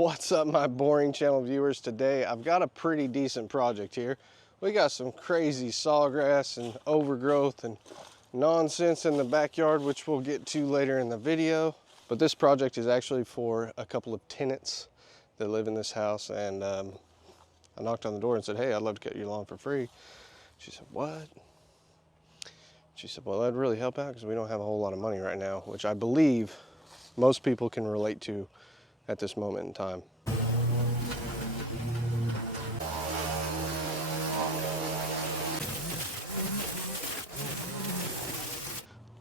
What's up, my boring channel viewers? Today I've got a pretty decent project here. We got some crazy sawgrass and overgrowth and nonsense in the backyard, which we'll get to later in the video. But this project is actually for a couple of tenants that live in this house, and I knocked on the door and said, "Hey, I'd love to cut your lawn for free." She said, "What?" She said, "Well, that'd really help out because we don't have a whole lot of money right now," which I believe most people can relate to at this moment in time.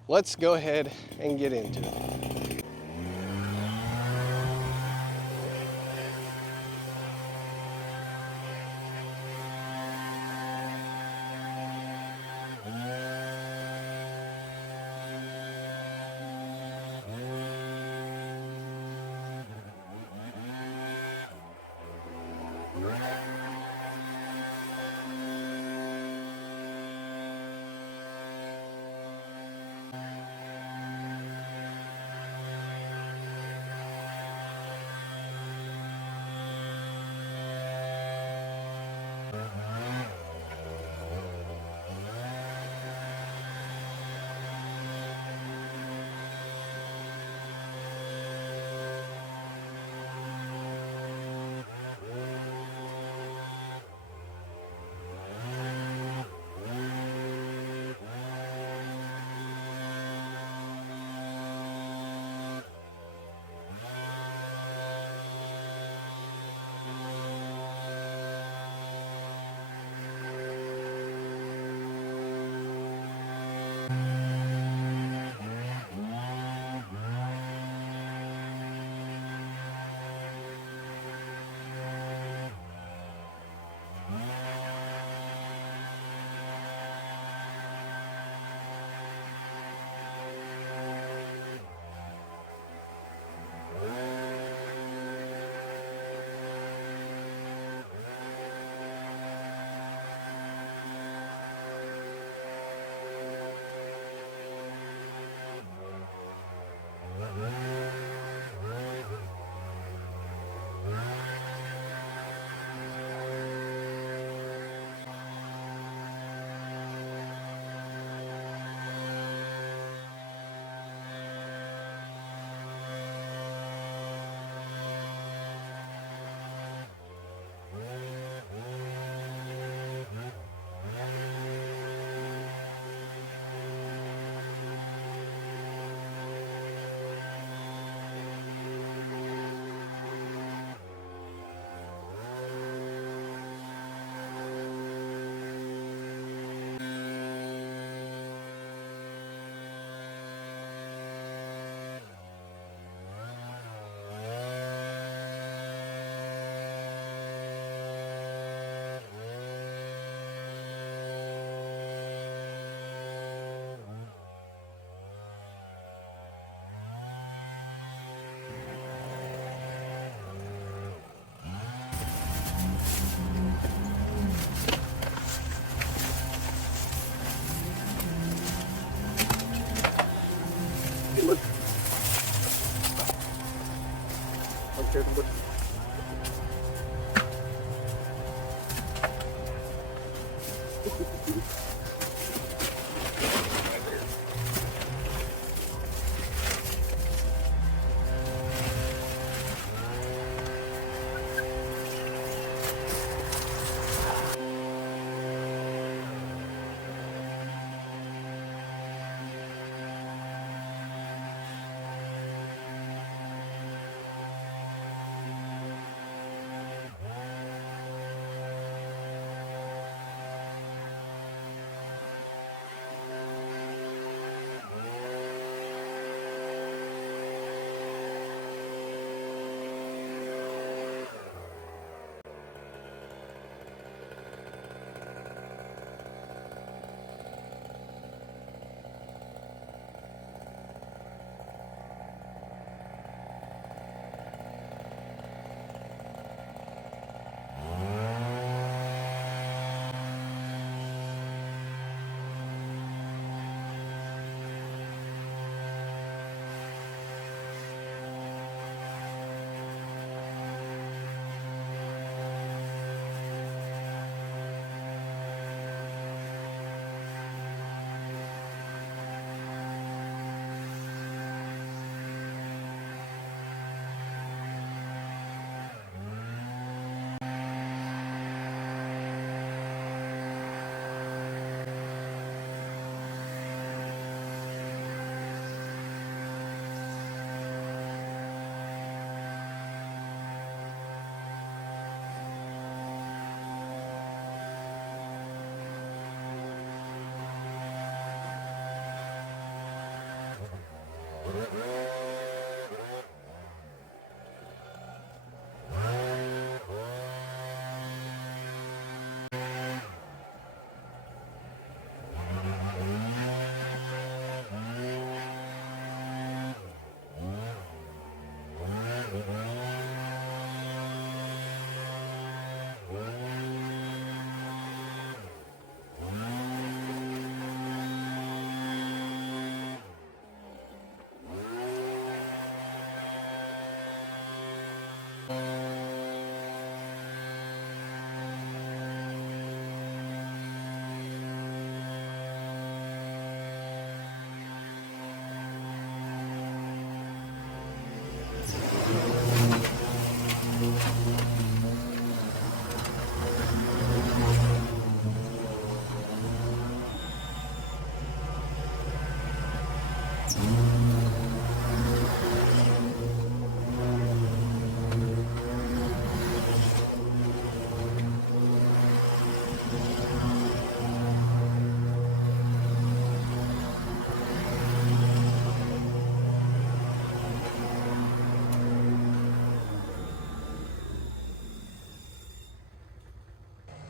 Let's go ahead and get into it.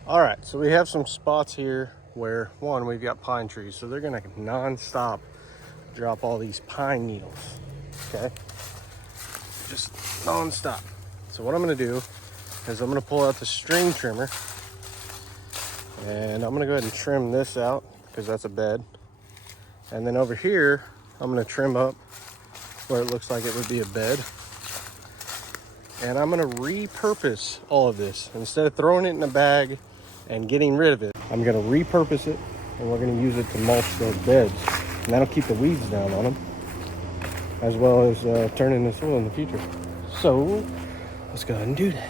All right, so we have some spots here where, one, we've got pine trees, so they're gonna non-stop drop all these pine needles, okay? Just non-stop. So what I'm gonna do is I'm gonna pull out the string trimmer and I'm gonna go ahead and trim this out because that's a bed. And then over here, I'm gonna trim up where it looks like it would be a bed. And I'm gonna repurpose all of this. Instead of throwing it in a bag and getting rid of it, I'm gonna repurpose it and we're gonna use it to mulch those beds. And that'll keep the weeds down on them, as well as turning the soil in the future. So let's go ahead and do that.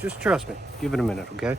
Just trust me. Give it a minute, okay?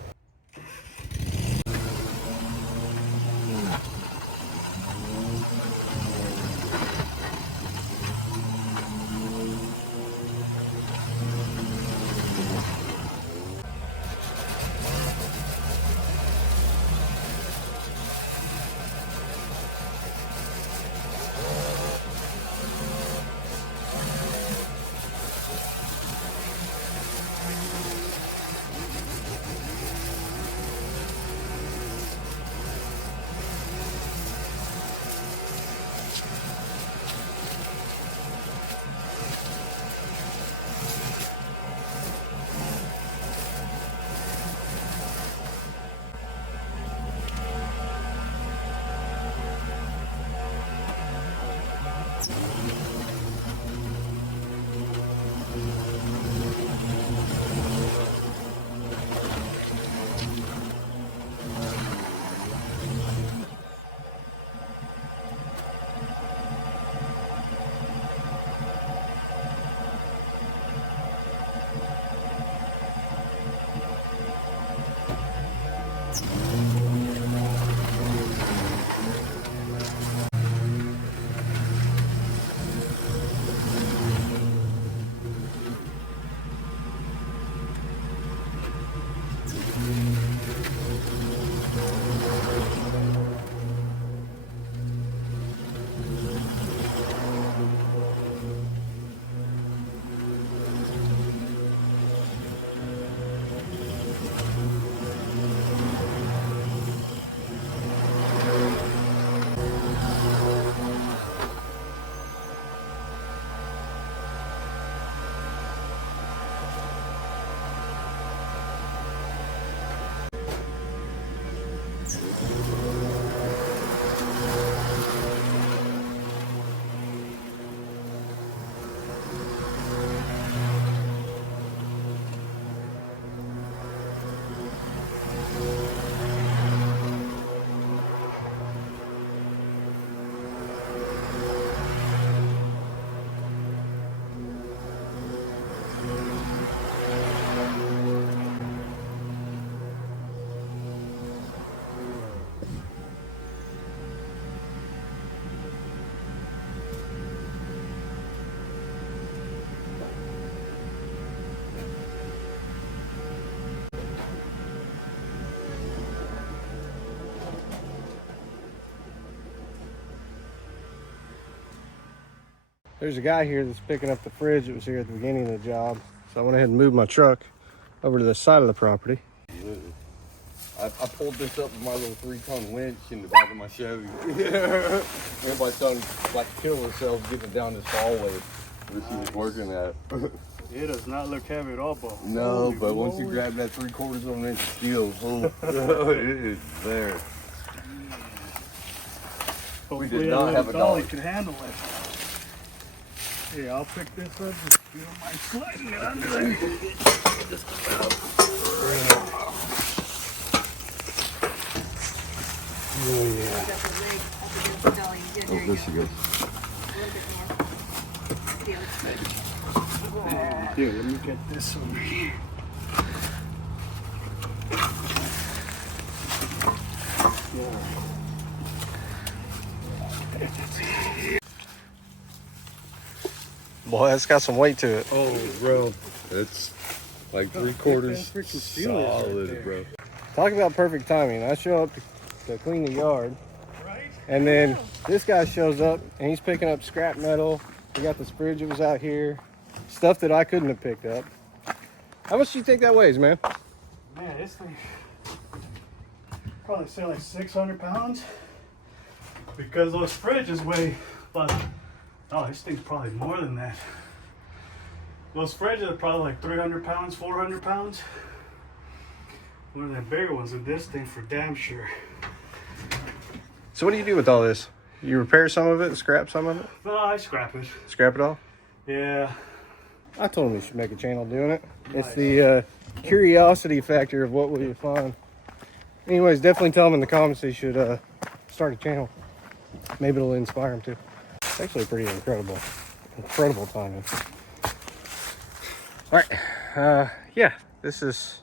There's a guy here that's picking up the fridge that was here at the beginning of the job. So I went ahead and moved my truck over to the side of the property. I pulled this up with my little 3-ton winch in the back of my Chevy. Everybody's starting to like kill themselves getting it down this hallway that she was working at. It does not look heavy at all, Bo. No, but once you grab that 3/4 of an inch of steel, it is there. We did not have a dolly. Can handle it. Here, I'll pick this up. If you don't mind sliding it under there. Just about. Oh yeah. Oh, there she goes. Here, let me get this over here. Boy, that's got some weight to it. Oh, bro. It's like 3/4 freaking steel is right solid, there. bro. Talk about perfect timing. I show up to clean the yard, and then this guy shows up and he's picking up scrap metal. We got this fridge that was out here, stuff that I couldn't have picked up. How much do you think that weighs, man? Man, this thing probably say like 600 pounds because those fridges weigh about, oh, this thing's probably more than that. Those fridges are probably like 300 pounds, 400 pounds. One of the bigger ones than this thing for damn sure. So what do you do with all this? You repair some of it, scrap some of it? No, I scrap it. Scrap it all? Yeah. I told him we should make a channel doing it. Nice. It's the curiosity factor of what we would find. Anyways, definitely tell him in the comments they should start a channel. Maybe it'll inspire him too. It's actually pretty incredible timing. All right, yeah, this is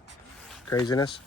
craziness.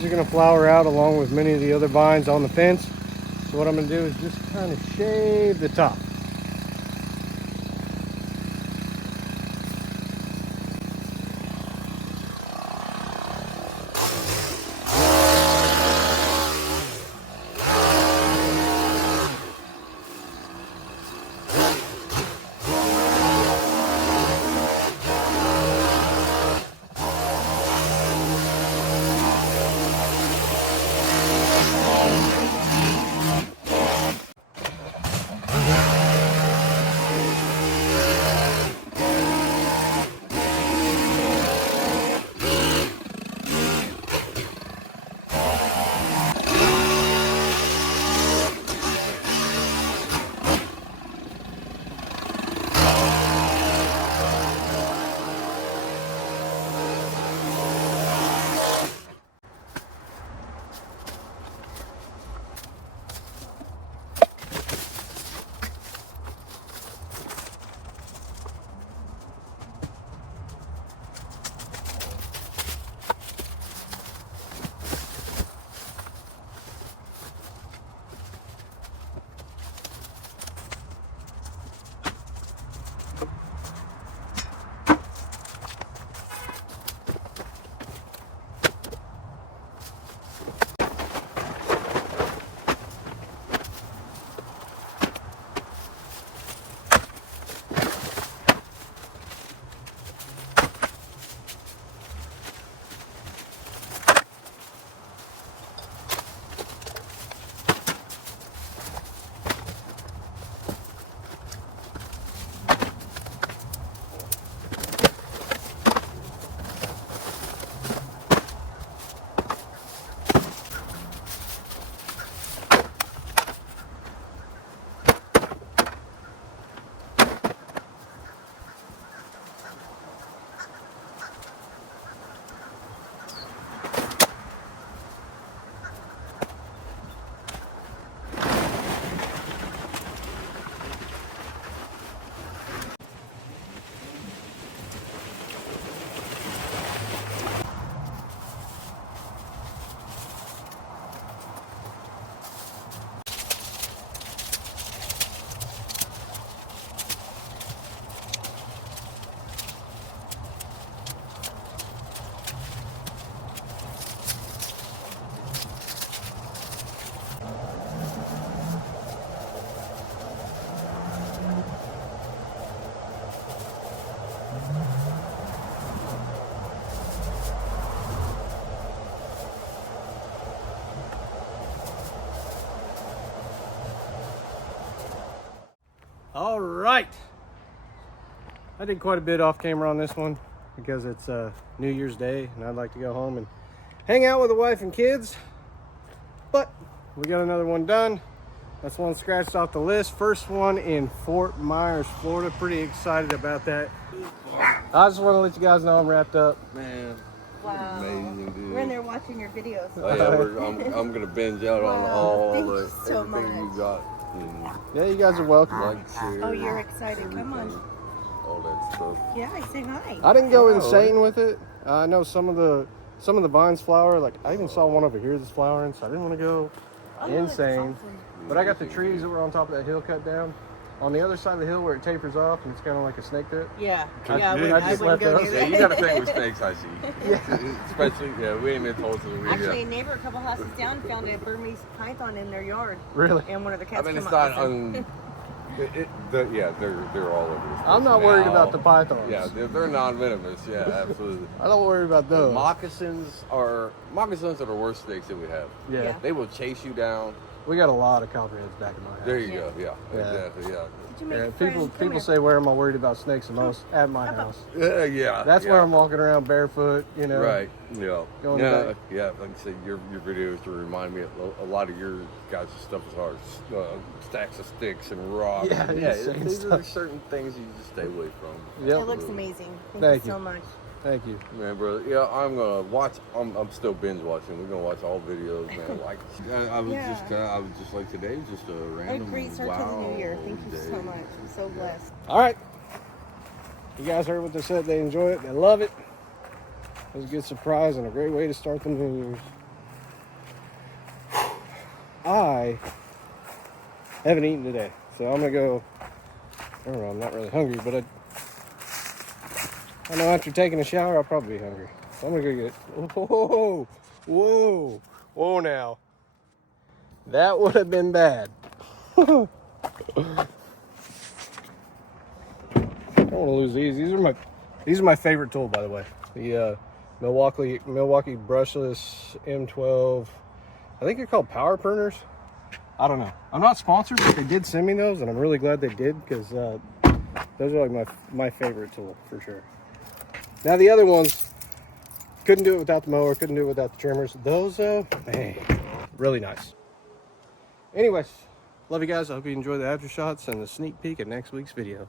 These are gonna flower out along with many of the other vines on the fence. So what I'm gonna do is just kind of shave the top. All right. I did quite a bit off camera on this one because it's New Year's Day and I'd like to go home and hang out with the wife and kids. But we got another one done. That's one scratched off the list. First one in Fort Myers, Florida. Pretty excited about that. I just want to let you guys know I'm wrapped up. Man. Wow. Amazing, dude. We're in there watching your videos. Oh yeah, I'm gonna binge out on all Thank the you so everything much. you got. And Yeah, you guys are welcome. like, share, Oh, you're excited. Come on. everything, all that stuff. Yeah, say hi. I didn't go Oh, insane with it. I know some of the vines flower. Like I even saw one over here that's flowering, so I didn't want to go insane. But I got the trees that were on top of that hill cut down. On the other side of the hill where it tapers off and it's kind of like a snake pit. Yeah, I- yeah. I I just wouldn't left go those. near Yeah, that. you got a thing with snakes, I see. Especially, yeah, we ain't been told to the Actually, a neighbor a couple houses down found a Burmese python in their yard, Really? and one of the I cats mean, come it's up not with them. yeah, they're all over. This I'm place not worried now. about the pythons. Yeah, they're non-venomous. Yeah, absolutely. I don't worry about those. Moccasins are the worst snakes that we have. Yeah. Yeah. They will chase you down. We got a lot of copperheads back in my house. There you go. Yeah, Yeah. exactly. Yeah. Did you make Yeah, a friend? people Come here. say where am I worried about snakes the most? At my house. Yeah. That's yeah. where I'm walking around barefoot, you know. Right. Yeah. Going Yeah. back. Yeah. Like I said, your videos to remind me a lot of your guys' stuff is hard. Stacks of sticks and rocks. Yeah, insane These stuff. are certain things you just stay away from. Yep. It looks amazing. Thank Thank you you. so much. Thank you. Man, brother, yeah, I'm gonna watch. I'm still binge watching. We're gonna watch all videos, man. Like, I was just like today, just a A random. great start to the new year. Thank you so day. much. I'm so blessed. All right. You guys heard what they said. They enjoy it. They love it. It was a good surprise and a great way to start the New Year's. I haven't eaten today, so I'm gonna go. I don't know, I'm not really hungry, but I know after taking a shower, I'll probably be hungry. So I'm gonna go get it. Whoa, whoa, whoa! Now that would have been bad. I don't want to lose these. These are my favorite tool, by the way. The Milwaukee brushless M12. I think they're called power pruners. I don't know. I'm not sponsored, but they did send me those, and I'm really glad they did, because those are like my favorite tool for sure. Now the other ones, couldn't do it without the mower, couldn't do it without the trimmers. Those, man, really nice. Anyways, love you guys. I hope you enjoyed the after shots and the sneak peek at next week's video.